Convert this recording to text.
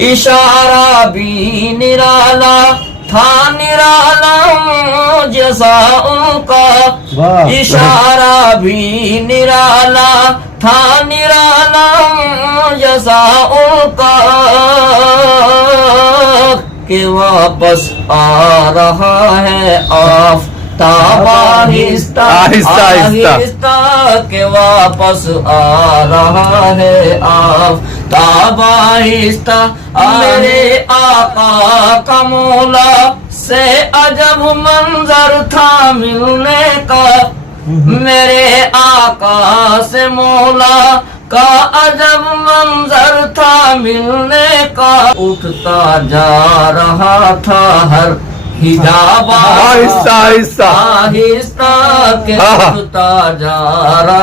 اشارہ بھی نرالا تھا، نرالا جزاؤں کا، اشارہ بھی نرالا تھا، نرالا جزاؤں کا، کہ واپس آ رہا ہے آفتاب آہستہ آہستہ، کہ واپس آ رہا ہے آفتاب آہستہ، میرے آقا کا مولا سے عجب منظر تھا ملنے کا، میرے آقا سے مولا کا عجب منظر تھا ملنے کا، اٹھتا جا رہا تھا ہر حجاب آہستہ آہستہ، کہ اٹھتا جا رہا